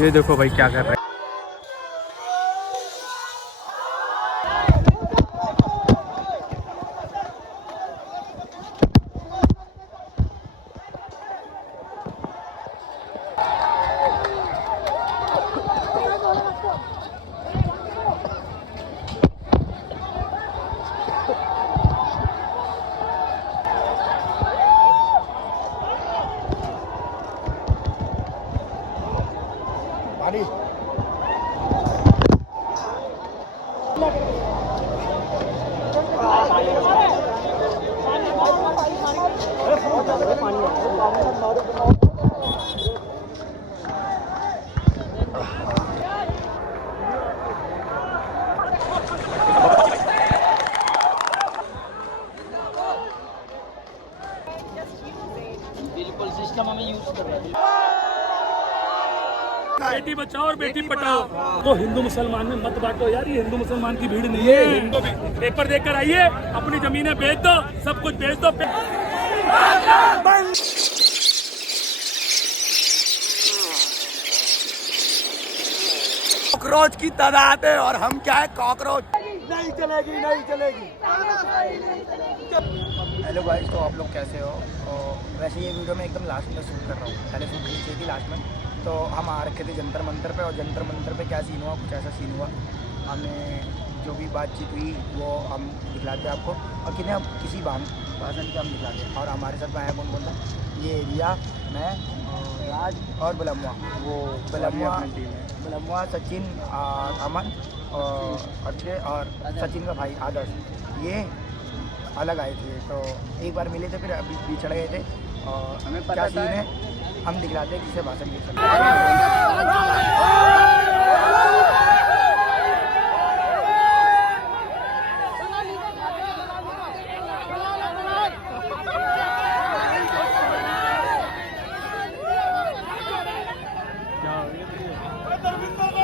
ये देखो भाई क्या कर रहे हैं। बिल्कुल सिस्टम हमें यूज कर रहे हैं। बेटी बचाओ और बेटी पढ़ाओ। तो हिंदू मुसलमान में मत बांटो यार, ये हिंदू मुसलमान की भीड़ नहीं है। पेपर देकर आइए, अपनी जमीनें बेच दो, सब कुछ बेच दो। कॉकरोच की तादाद है और हम क्या है कॉकरोच। नहीं चलेगी, नहीं चलेगी। हेलो गाइस, तो आप लोग कैसे हो? तो वैसे ये वीडियो मैं एकदम लास्ट में शूट कर रहा हूँ, पहले शूट करनी चाहिए थी लास्ट में। तो हम आ रखे थे जंतर मंतर पे, और जंतर मंतर पे क्या सीन हुआ, कुछ ऐसा सीन हुआ। हमें जो भी बातचीत हुई वो हम दिखलाते आपको, और किन्हें हम किसी भाषण के हम दिखलाते। और हमारे साथ में आया कौन कौन था, ये एरिया, मैं, राज और बलमुआ। वो बलमुआ सचिन, अमन और अक्षय और सचिन का भाई आदर्श, ये अलग आए थे। तो एक बार मिले थे, फिर अभी बिछड़ गए थे। और हमें क्या सीन है हम दिखलाते हैं, किसे भाषण दे सकते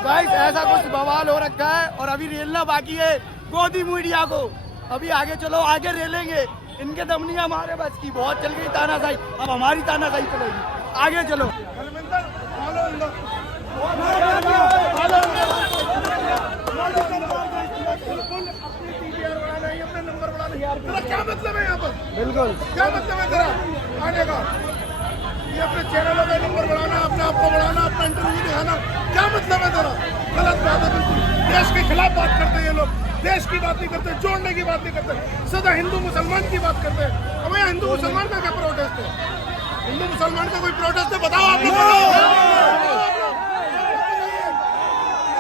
गाइस। ऐसा कुछ बवाल हो रखा है और अभी रेलना बाकी है गोदी मीडिया को। अभी आगे चलो, आगे रेलेंगे। इनके दम नहीं, हमारे बस की। बहुत चल गई तानाशाही, अब हमारी तानाशाही चलेगी। आगे चलो। क्या मतलब है यहाँ पर? बिल्कुल क्या मतलब है तेरा आने का? ये अपने चैनलों में नंबर बढ़ाना, अपने आप को बढ़ाना, अपना इंटरव्यू दिखाना, क्या मतलब है तेरा? गलत बात है बिल्कुल। देश के खिलाफ बात करते हैं ये लोग, देश की बात नहीं करते, जोड़ने की बात नहीं करते, सदा हिंदू मुसलमान की बात करते हैं। हमें यहाँ हिंदू मुसलमान का क्या प्रोटेस्ट है? हिंदू मुसलमान का कोई प्रोटेस्ट है? बताओ आप लोग,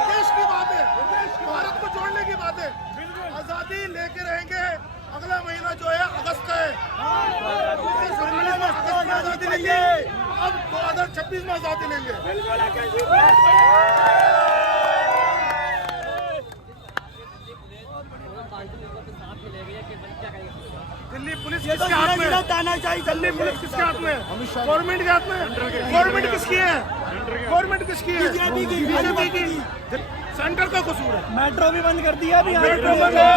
देश की बात है, भारत को जोड़ने की बात है। आजादी लेके रहेंगे। अगला महीना जो है अगस्त का है, अगस्त में आजादी लेंगे। अब 2026 में आजादी लेंगे। दिल्ली पुलिस किसके हाथ में? तानाशाही। दिल्ली पुलिस किसके हाथ में? गवर्नमेंट के हाथ में। गवर्नमेंट किसकी है? गवर्नमेंट किसकी है? बीजेपी की। सेंटर का कसूर है। मेट्रो भी बंद कर दिया अभी। मेट्रो बंद है।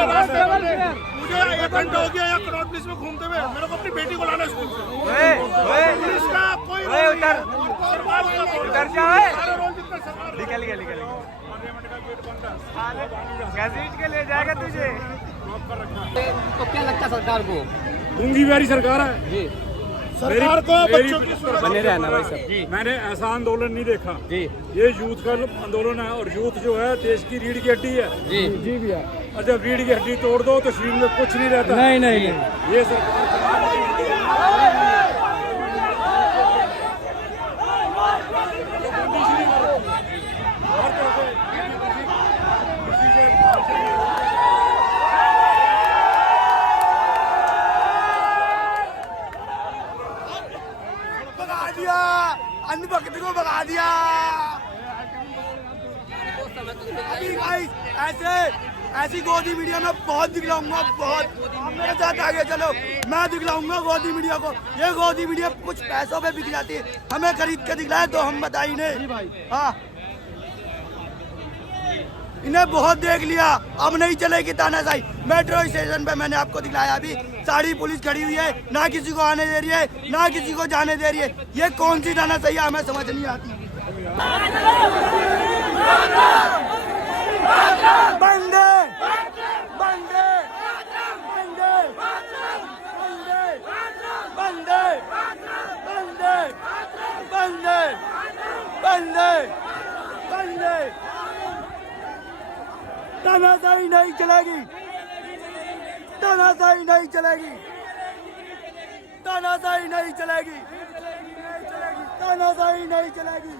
मुझे 1 घंटा हो गया यहाँ कनॉट प्लेस में घूमते हुए। मेरे को अपनी बेटी को लाना स्कूल से। पुलिस का कोई रोल नहीं है। निकल गैजेट के ले जाएगा तुझे। तो क्या लगता है सरकार को? गूंगी बिहारी सरकार है जी। सरकार को बच्चों की सुरक्षा बने रहना भाई सब। मैंने ऐसा आंदोलन नहीं देखा। जी ये यूथ का आंदोलन है, और यूथ जो है देश की रीढ़ की हड्डी है। जी जी भैया। और जब रीढ़ की हड्डी तोड़ दो तो शरीर में कुछ नहीं रहता। नहीं ये सरकार भगा दिया, अंधभक्त को भगा दिया। अभी गाइस ऐसी गोदी मीडिया में बहुत दिखलाऊंगा, बहुत। मेरे साथ आगे चलो, मैं दिखलाऊंगा गोदी मीडिया को। ये गोदी मीडिया कुछ पैसों पे बिक जाती है, हमें खरीद के दिखलाए तो हम बताइए नहीं। हाँ, इन्हें बहुत देख लिया, अब नहीं चलेगी तानाशाही। मेट्रो स्टेशन पे मैंने आपको दिखाया, अभी सारी पुलिस खड़ी हुई है, ना किसी को आने दे रही है, ना किसी को जाने दे रही है। ये कौन सी तानाशाही है, हमें समझ नहीं आती। बंदे बंदे बंदे बंदे बंदे बंदे बंदे तानाशाही नहीं चलेगी, तानाशाही नहीं चलेगी, तानाशाही नहीं चलेगी, तानाशाही नहीं चलेगी।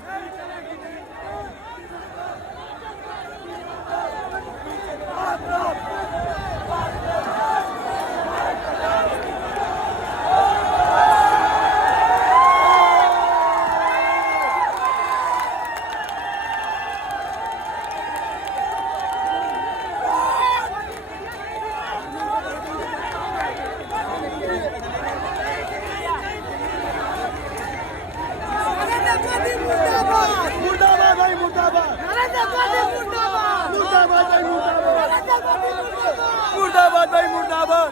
मुर्दाबाद भाई मुर्दाबाद, मुर्दाबाद भाई मुर्दाबाद, मुर्दाबाद भाई मुर्दाबाद।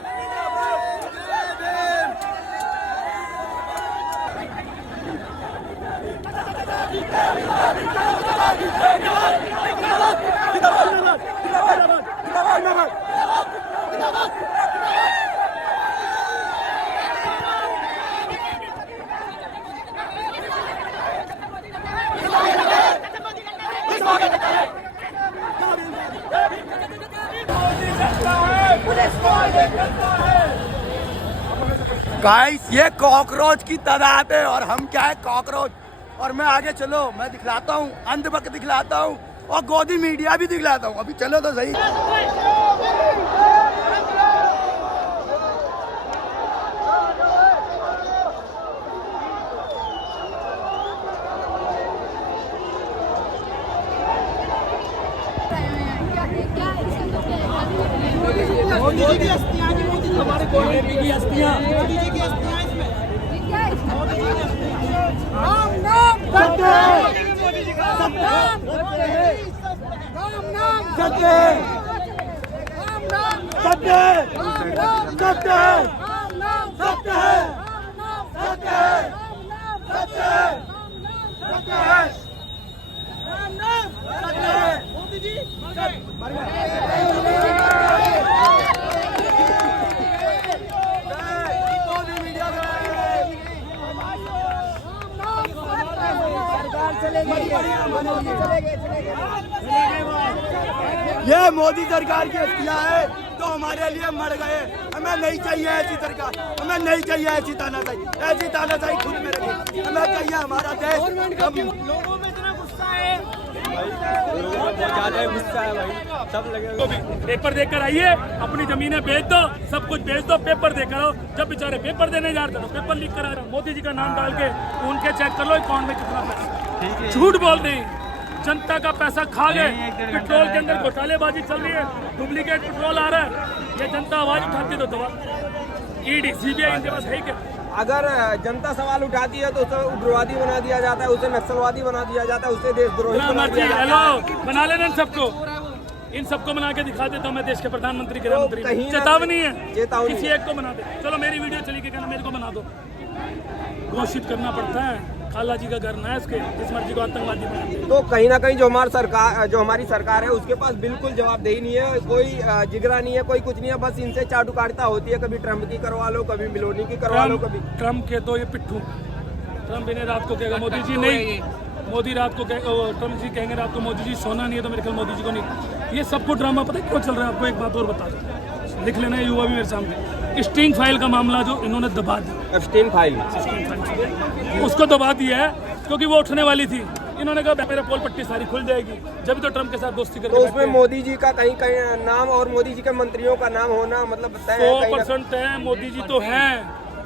गाइस ये कॉकरोच की तादाद है और हम क्या है कॉकरोच। और मैं आगे चलो मैं दिखलाता हूँ, अंधभक्त दिखलाता हूँ और गोदी मीडिया भी दिखलाता हूँ। अभी चलो तो सही। मोदी जी की हस्तियां, मोदी जी हमारे बीजेपी की हस्तियां, मोदी जी की हस्तियां इसमें। राम नाम सत्य है, सत्य है, राम नाम सत्य है, राम नाम सत्य है, सत्य है, सत्य है, सत्य है, सत्य है, सत्य है, राम नाम सत्य है, मोदी जी ये मोदी सरकार की हस्तियां है तो हमारे लिए मर गए। हमें नहीं चाहिए ऐसी सरकार, हमें नहीं चाहिए ऐसी तानाशाही, ऐसी तानाशाही खुद में रखी। हमें चाहिए हमारा देश। लोगों में इतना गुस्सा है, ज्यादा गुस्सा है भाई, सब लगे। पेपर देकर आइए, अपनी जमीनें बेच दो, सब कुछ बेच दो, पेपर देकर आओ। जब बेचारे पेपर देने जा रहे थे तो पेपर लीक करा रहे। मोदी जी का नाम डाल के उनके चेक कर लो अकाउंट में कितना पैसा। झूठ बोल रही, जनता का पैसा खा गए। पेट्रोल के अंदर घोटालेबाजी चल रही है, डुप्लीकेट पेट्रोल आ रहा है। ये जनता आवाज उठाती है तो दबा ईडी सीबीआई इनके पास है क्या? अगर जनता सवाल उठाती है तो उसे उग्रवादी बना दिया जाता है, उसे नक्सलवादी बना दिया जाता है, उसे देशद्रोही बना दिया जाता है। हेलो बना लेना इन सबको बना के दिखा देता हूँ मैं। देश के प्रधानमंत्री गृहमंत्री चेतावनी है, किसी एक को बना दे। चलो मेरी वीडियो चली के कहना मेरे को बना दो। घोषित करना पड़ता है, खाला जी का घर ना है इसके, जिस मर्जी को आतंकवादी बनाते। तो कहीं ना कहीं जो हमारी सरकार है उसके पास बिल्कुल जवाबदेही नहीं है, कोई जिगरा नहीं है, कोई कुछ नहीं है। बस इनसे चाटुकारिता होती है, कभी ट्रम्प की करवा लो, कभी मेलोनी की करवा लो, कभी ट्रम्प के तो ये पिट्ठू। ट्रम्प इन्हें रात को कहेगा मोदी जी नहीं, मोदी रात को ट्रम्प जी कहेंगे रात को मोदी जी सोना नहीं है तो मेरे ख्याल मोदी जी को नहीं। ये सबको ड्रामा पता है क्यों चल रहा है? आपको एक बात और बता दो, लिख लेना युवा भी मेरे सामने। स्टिंग फाइल का मामला जो इन्होंने दबा दिया, स्टिंग फाइल उसको दबा दिया है क्योंकि वो उठने वाली थी। इन्होंने कहा मेरा पोल पट्टी सारी खुल जाएगी, जब तो ट्रम्प के साथ दोस्ती करके। तो उसमें मोदी जी का कहीं कहीं नाम और मोदी जी के मंत्रियों का नाम होना मतलब 100% है। मोदी जी तो हैं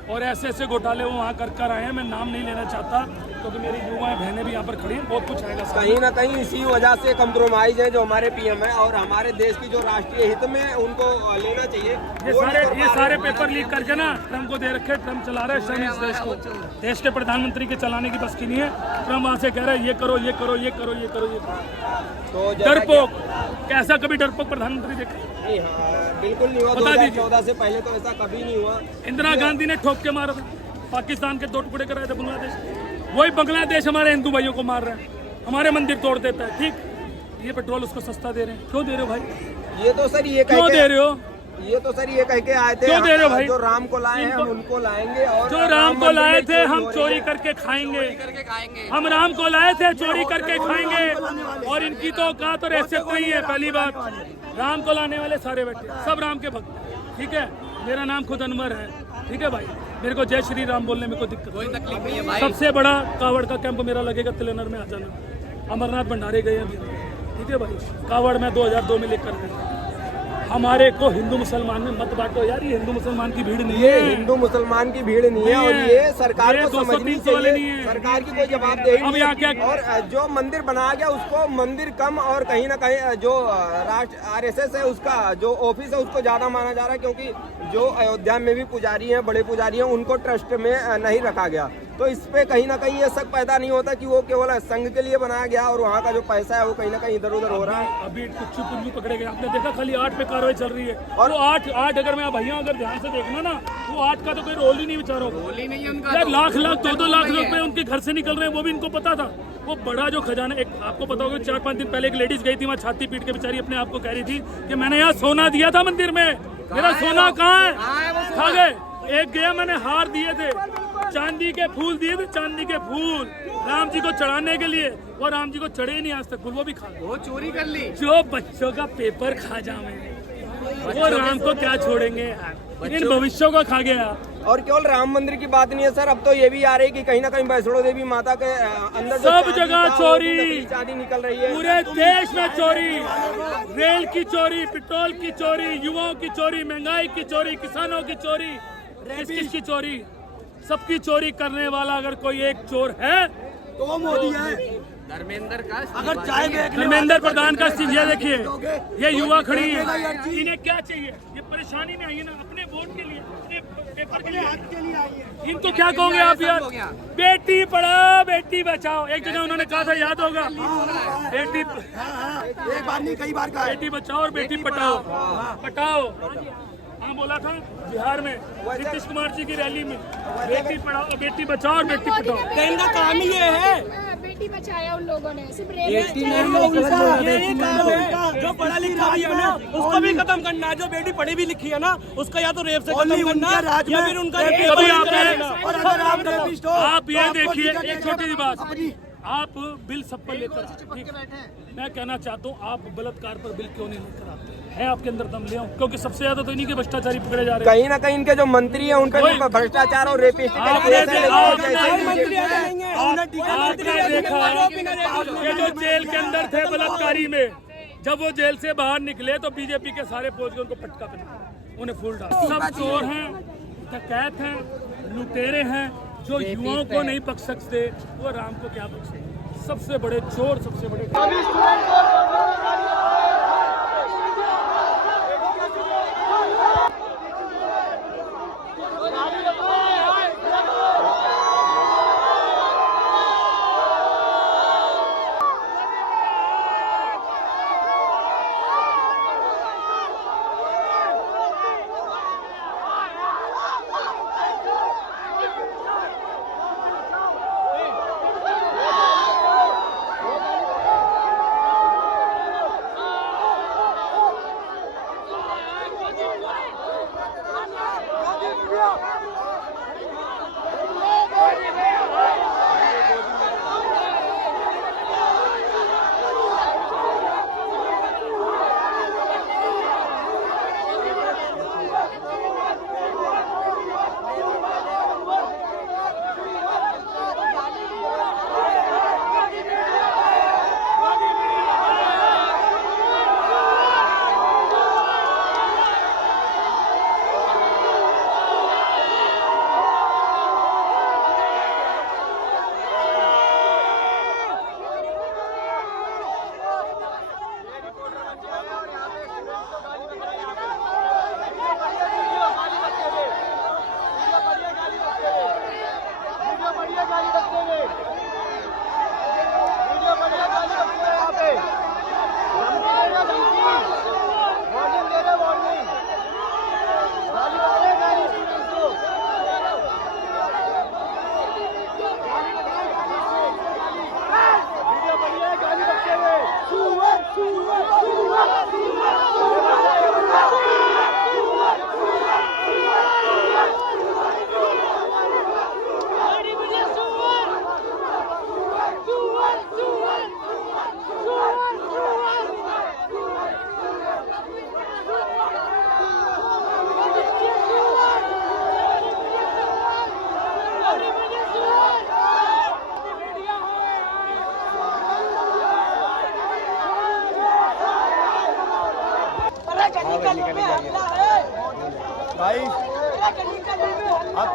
और ऐसे ऐसे घोटाले वो वहाँ कर आए हैं। मैं नाम नहीं लेना चाहता क्योंकि मेरी युवा बहनें भी यहाँ पर खड़ी हैं, बहुत कुछ आएगा। कहीं ना कहीं इसी वजह से कंप्रोमाइज है जो हमारे पीएम है और हमारे देश की जो राष्ट्रीय हित में उनको लेना चाहिए। ये सारे पेपर लीक करके ना ट्रम्प को दे रखे। ट्रम्प चला रहे हैं इस देश को, देश के प्रधानमंत्री के चलाने की बस की नहीं है। ट्रम्प वहाँ से कह रहा है ये करो ये करो ये करो ये करो ये करो। तो डरपोक, कैसा कभी डरपोक प्रधानमंत्री देखा? बिल्कुल नहीं हुआ। 2014 से पहले तो ऐसा कभी नहीं हुआ। इंदिरा गांधी ने ठोक के मारा था, पाकिस्तान के 2 टुकड़े कराए थे बांग्लादेश। वही बांग्लादेश हमारे हिंदू भाइयों को मार रहे हैं। हमारे मंदिर तोड़ देता है, ठीक। ये पेट्रोल उसको सस्ता दे रहे हैं, क्यों दे रहे हो भाई? ये तो सर ये क्यों दे रहे हो? ये तो सर ये कह के आए थे, क्यों दे रहे हो भाई? जो राम को लाए हैं हम उनको लाएंगे, और जो राम को लाए थे हम चोरी करके खाएंगे। हम राम को लाए थे, चोरी करके खाएंगे। और इनकी तो औकात और हैसियत नहीं है। पहली बात, राम को लाने वाले सारे बैठे सब राम के भक्त हैं, ठीक है। मेरा नाम खुद अनवर है, ठीक है भाई। मेरे को जय श्री राम बोलने में कोई दिक्कत नहीं है। सबसे बड़ा कावड़ का कैंप मेरा लगेगा तिलनर में, आ जाना। अमरनाथ भंडारे गए अभी, ठीक है भाई। कावड़ में 2002 में लेकर गए। हमारे को हिंदू मुसलमान में मत बांटो यार, ये हिंदू मुसलमान की भीड़ नहीं है। हिंदू मुसलमान की भीड़ नहीं है, और ये सरकार को समझनी चाहिए। सरकार की कोई जवाबदेही अब यहाँ क्या, और जो मंदिर बनाया गया उसको मंदिर कम, और कहीं ना कहीं जो राष्ट्र RSS है उसका जो ऑफिस है उसको ज्यादा माना जा रहा है, क्योंकि जो अयोध्या में भी पुजारी हैं, बड़े पुजारी हैं, उनको ट्रस्ट में नहीं रखा गया। तो इस पे कहीं ना कहीं ये शक पैदा नहीं होता कि वो केवल संघ के लिए बनाया गया और वहाँ का जो पैसा है वो कहीं ना कहीं इधर उधर हो रहा है। अभी कुछ पुल्लू पकड़े गए, आपने देखा खाली 8 पे कार्रवाई चल रही है। और वो 8 अगर मैं भैया अगर ध्यान से देखना ना, वो 8 का तो कोई रोल ही नहीं बेचारों को, रोल ही नहीं है उनका। यार लाख 2-2 लाख रुपए उनके घर से निकल रहे हैं, वो भी इनको पता था। वो बड़ा जो खजाना, एक आपको पता होगा 4-5 दिन पहले एक लेडीज गई थी वहाँ, छाती पीट के बेचारी अपने आप को कह रही थी कि मैंने यहाँ सोना दिया था मंदिर में, मेरा सोना कहाँ है? खा गए। एक गया मैंने हार दिए थे, चांदी के फूल दिए थे, चांदी के फूल राम जी को चढ़ाने के लिए, वो राम जी को चढ़े ही नहीं आज तक, वो भी खा गए। वो चोरी कर ली। जो बच्चों का पेपर खा जावे, वो राम को क्या छोड़ेंगे यार, इन भविष्यों को खा गया। और केवल राम मंदिर की बात नहीं है सर, अब तो ये भी आ रही है कि कहीं ना कहीं वैष्णो देवी माता के अंदर सब जगह चोरी, चांदी निकल रही है, पूरे देश में चोरी, रेल की चोरी, पेट्रोल की चोरी, युवाओं की चोरी, महंगाई की चोरी, किसानों की चोरी, किस की चोरी, सबकी चोरी करने वाला अगर कोई एक चोर है तो मोदी है। धर्मेंद्र का अगर चाय धर्मेंद्र प्रधान का ये देखिए, ये युवा खड़ी है, इन्हें क्या चाहिए? ये परेशानी में आई है ना, अपने वोट के लिए, अपने पेपर के लिए। इनको क्या कहोगे आप यार? बेटी पढ़ाओ बेटी बचाओ, एक जगह उन्होंने कहा था, याद होगा, बेटी एक बार नहीं कई बार कहा, बेटी बचाओ और बेटी पटाओ। हाँ बोला था बिहार में नीतीश कुमार जी की रैली में, बेटी पढ़ाओ बेटी बचाओ और बेटी पढ़ाओ। इनका काम ही ये है, बेटी बचाया उन लोगों ने, सिर्फ यही काम है। जो पढ़ा लिखा भी है ना उसको भी खत्म करना है, जो बेटी पढ़ी भी लिखी है ना उसका या तो रेप से खत्म करना या फिर उनका आप ये देखिए, एक छोटी सी बात, आप बिल सब पर लेकर ठीक, मैं कहना चाहता हूँ आप बलात्कार पर बिल क्यों नहीं लेकर आते हैं? आपके अंदर दम ले आओ, क्योंकि सबसे ज्यादा तो इन्हीं के भ्रष्टाचारी पकड़े जा रहे हैं। कहीं ना कहीं इनके जो मंत्री हैं उन पर भ्रष्टाचार और रेपिस्ट आपने देखा ये जो जेल के अंदर थे बलात्कारी में, जब वो जेल से बाहर निकले तो बीजेपी के सारे पहुंच गए उनको पटका पहना, उन्हें फूल डाला। सब चोर हैं, डकैत हैं, लुटेरे हैं, जो युवाओं को नहीं बख्श सकते वो राम को क्या बख्शेंगे? सबसे बड़े चोर, सबसे बड़े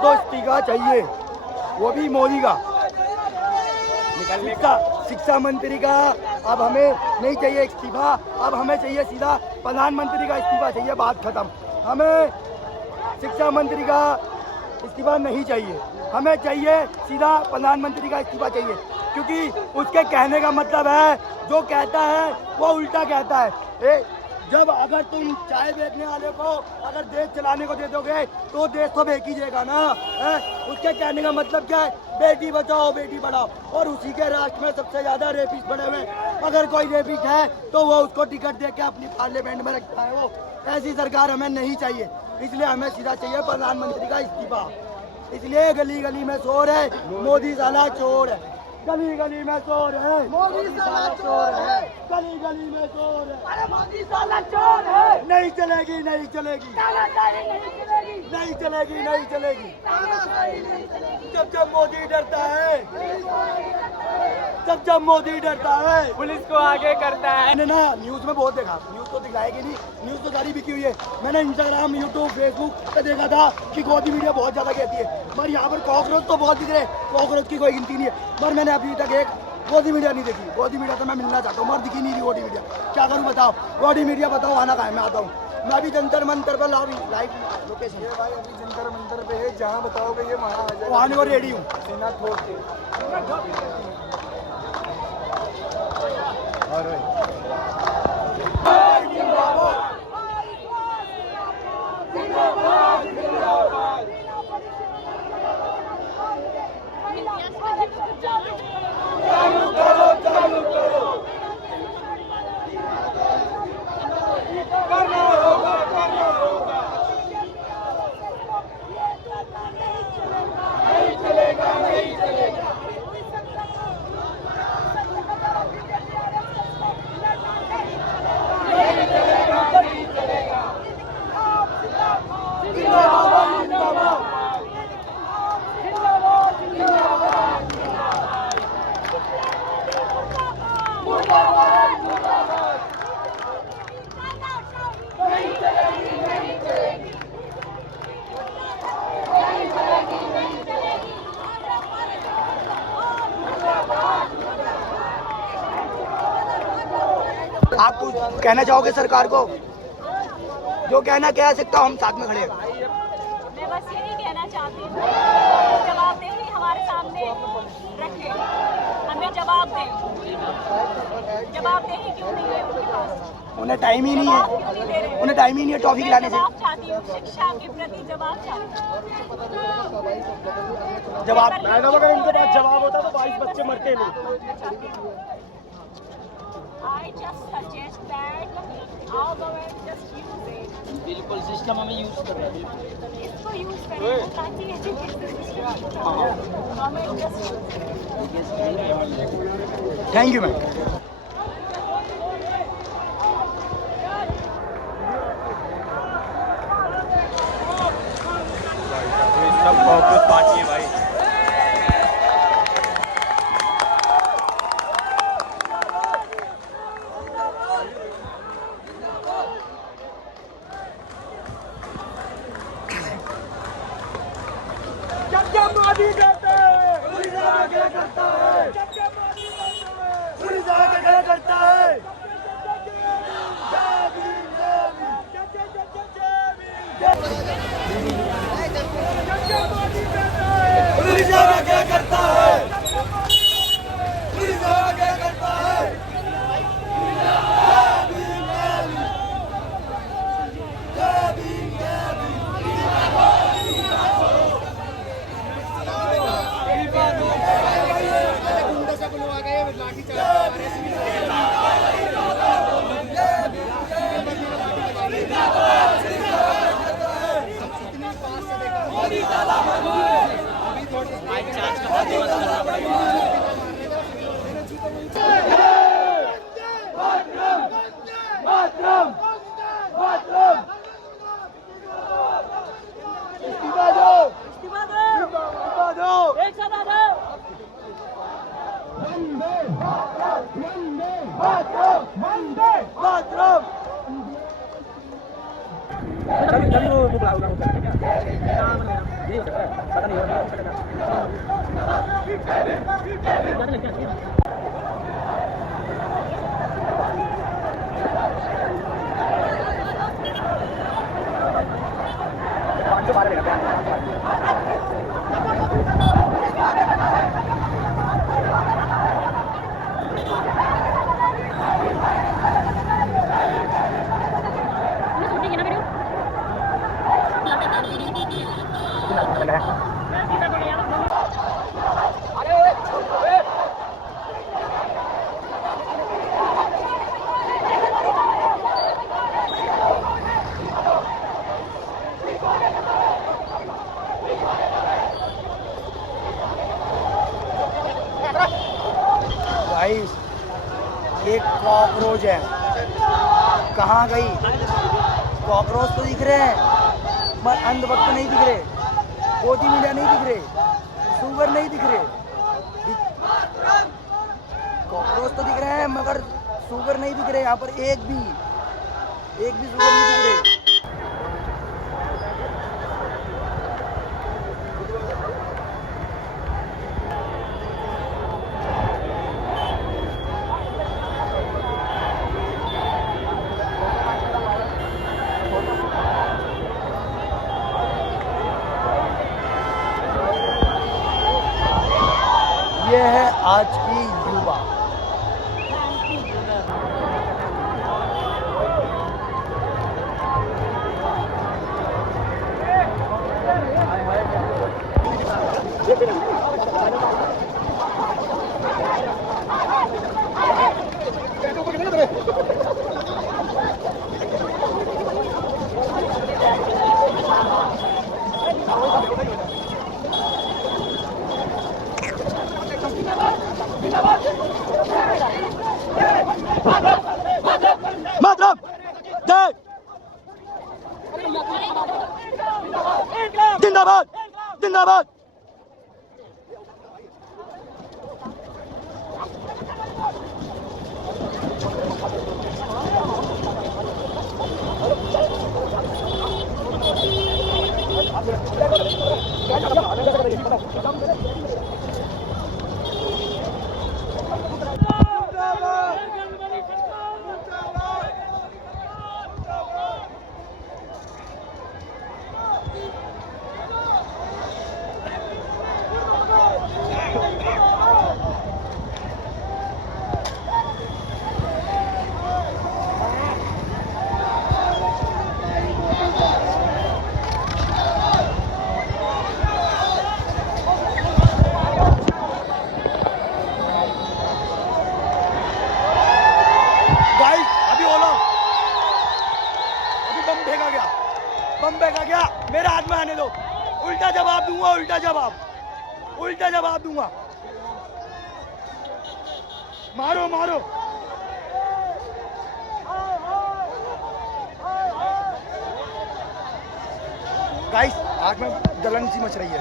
उसको इस्तीफा चाहिए, वो भी मोदी का। शिक्षा मंत्री का अब हमें नहीं चाहिए इस्तीफा, अब हमें चाहिए सीधा प्रधानमंत्री का इस्तीफा चाहिए, बात खत्म। हमें शिक्षा मंत्री का इस्तीफा नहीं चाहिए, हमें चाहिए सीधा प्रधानमंत्री का इस्तीफा चाहिए, क्योंकि उसके कहने का मतलब है जो कहता है वो उल्टा कहता है। जब अगर तुम चाय बेचने वाले को अगर देश चलाने को दे दोगे तो देश तो बेच ही जाएगा ना, है? उसके कहने का मतलब क्या है? बेटी बचाओ बेटी पढ़ाओ, और उसी के राष्ट्र में सबसे ज्यादा रेपिस्ट बने हुए। अगर कोई रेपिस्ट है तो वो उसको टिकट दे के अपनी पार्लियामेंट में रखता है। वो ऐसी सरकार हमें नहीं चाहिए, इसलिए हमें सीधा चाहिए प्रधानमंत्री का इस्तीफा। इसलिए गली गली में शोर है, मोदी साला चोर है, गली गली में शोर है, मोदी साला चोर है, गली गली में शोर है, अरे मोदी साला चोर है। नहीं चलेगी, नहीं चलेगी, नहीं चलेगी, नहीं चलेगी। जब मोदी डरता है, जब मोदी डरता है, पुलिस को आगे करता है। मैंने ना न्यूज में बहुत देखा, न्यूज तो दिखाएगी नहीं, न्यूज तो सारी बिकी हुई है। मैंने इंस्टाग्राम, यूट्यूब, फेसबुक पे देखा था कि गोदी मीडिया बहुत ज्यादा कहती है, पर यहाँ पर कॉकरोच तो बहुत दिख रहे, कॉकरोच की कोई गिनती नहीं है। पर मैंने अभी तक एक गोदी मीडिया नहीं देखी। गोदी मीडिया तो मैं मिलना चाहता हूँ, मगर दिखी नहीं रही गोदी मीडिया। क्या करूँ बताओ, गोदी मीडिया बताओ आना कहाँ है, मैं आता हूँ। मैं अभी जंतर मंतर पर लाइव लोकेशन है भाई, अभी जंतर मंतर पे है, जहाँ बताओगे ये वहाँ को रेडी हूँ। आप कुछ कहना चाहोगे सरकार को? जो कहना कह सकता हूँ, हम साथ में खड़े हैं। मैं बस यही कहना चाहती हूँ, जवाबदेही हमारे सामने रखें, हमें जवाब दें। जवाबदेही क्यों नहीं है उनके पास? उन्हें टाइम ही नहीं है, उन्हें टाइम ही नहीं है टॉफी खिलाने से। जवाब चाहती हूँ, शिक्षा के प्रति जवाब चाहती हूँ। जवाब अगर इनके पास जवाब होता तो 22 बच्चे मरते नहीं। I just suggest that our government just use it. बिल्कुल सिस्टम हमें यूज कर रहा है। इसको यूज करें ताकि education system government just thank you ma'am. सब कांग्रेस पार्टी है भाई। जब मोदी कहते हैं पुलिस आगे करता है, जब मोदी कहते हैं पुलिस आगे करता है। पुलिस आगे करता है, पुलिस आगे करता है। चल वो बुलाओ गाइस एक कॉकरोच है, कहाँ गई? कॉकरोच तो दिख रहे हैं पर अंधभक्त नहीं दिख रहे, गोदी मीडिया नहीं दिख रहे, सुगर नहीं दिख रहे। कॉकरोच तो दिख रहे हैं मगर सुगर नहीं दिख रहे। यहाँ पर एक भी सुगर नहीं दिख रहे। ये है आज की युवा। मतलब जिंदाबाद जिंदाबाद। बम फेंका गया, मेरे हाथ में आने दो, उल्टा जवाब दूंगा, उल्टा जवाब दूंगा। मारो मारो। गाइस आग में जलन सी मच रही है।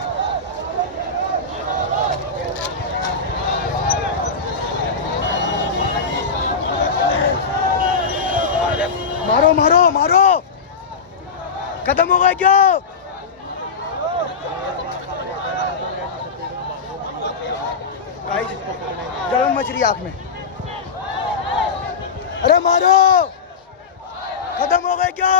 मारो मारो मारो, खत्म हो गया क्या? गाइस जलन मच रही है आँख में। अरे मारो, खत्म हो गए क्या?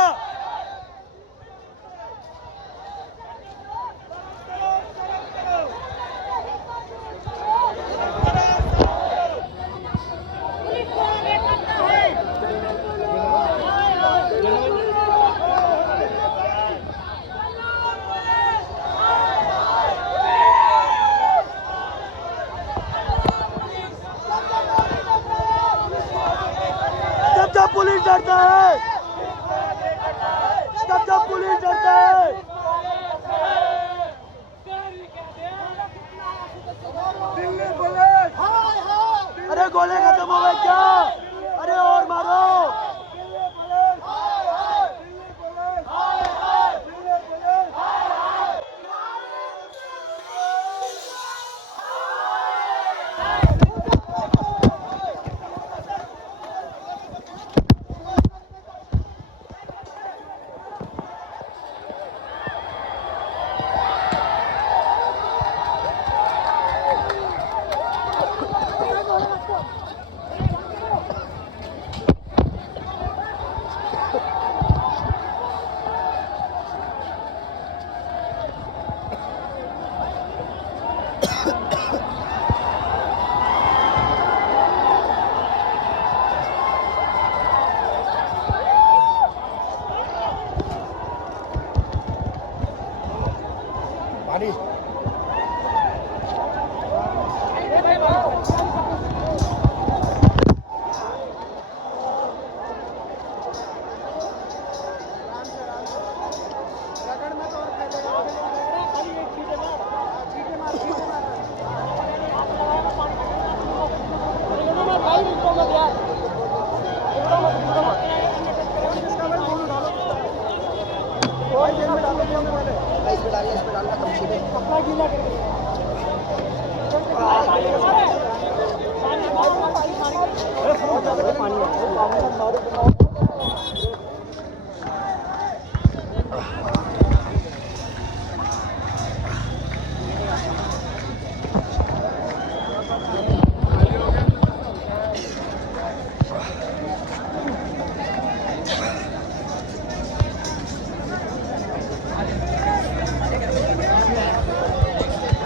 जब पुलिस डरता है, जब पुलिस डरता है। अरे गोले खत्म हो गए क्या? अरे और मारो।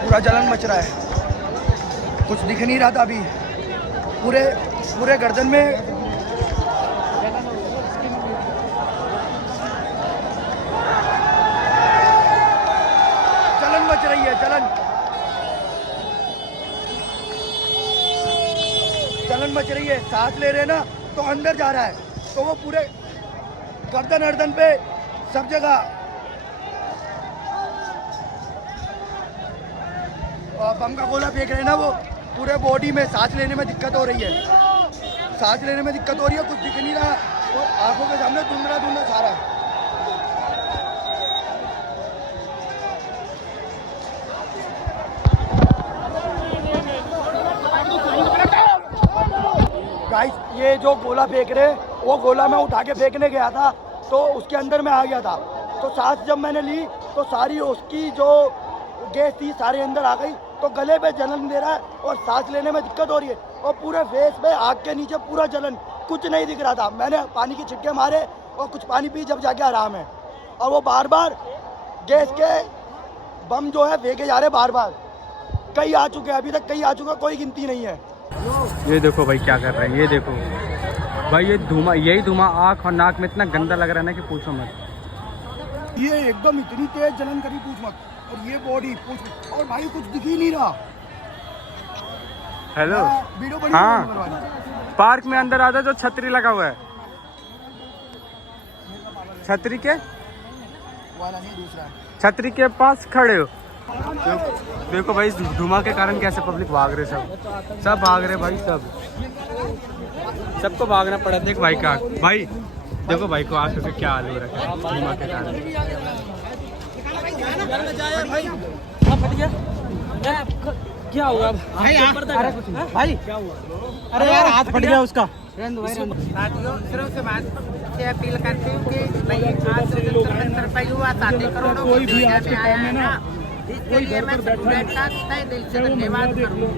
पूरा जलन मच रहा है, कुछ दिख नहीं रहा था अभी, पूरे पूरे गर्दन में जलन मच रही है, जलन मच रही है। सांस ले रहे ना तो अंदर जा रहा है, तो वो पूरे गर्दन अर्दन पे सब जगह बम का गोला फेंक रहे हैं ना, वो पूरे बॉडी में सांस लेने में दिक्कत हो रही है, सांस लेने में दिक्कत हो रही है, कुछ दिख नहीं रहा और आंखों के सामने धुंधला धुंधला सारा। गाइस ये जो गोला फेंक रहे, वो गोला मैं उठा के फेंकने गया था तो उसके अंदर में आ गया था, तो सांस जब मैंने ली तो सारी उसकी जो गैस थी सारे अंदर आ गई, तो गले पे जलन दे रहा है और सांस लेने में दिक्कत हो रही है और पूरे फेस पे आग के नीचे पूरा जलन, कुछ नहीं दिख रहा था। मैंने पानी की छिटके मारे और कुछ पानी पी, जब जाके आराम है। और वो बार बार गैस के बम जो है फेंके जा रहे बार बार, कई आ चुके हैं, अभी तक कई आ चुके हैं, कोई गिनती नहीं है। ये देखो भाई क्या कर रहे हैं, ये देखो भाई, ये धुआं, यही धुआं आँख और नाक में इतना गंदा लग रहा है ना कि पूछो मत। ये एकदम इतनी तेज जलन करी पूछ मत, और ये बॉडी पूछ, और भाई कुछ दिख ही नहीं रहा। हेलो, वीडियो बड़ी हाँ, पार्क में अंदर आता जो छतरी लगा हुआ है, छतरी के वाला नहीं, दूसरा छतरी के पास खड़े हो। देखो भाई, इस धुआं के कारण कैसे पब्लिक भाग रहे, सब भाग रहे भाई, सबको भागना पड़ा। देख भाई का, भाई देखो भाई को आंखों से क्या हाल हो रहा है धुआं के कारण। क्या हुआ भाई? क्या हुआ? अरे यार हाथ फट गया उसका। साथियों, सिर्फ से बात से अपील करती हूँ कि भाई आज से युवा साथी करोड़ों की संख्या में आया है ना, इसके लिए मैं स्टूडेंट का तहे दिल से धन्यवाद करूँ।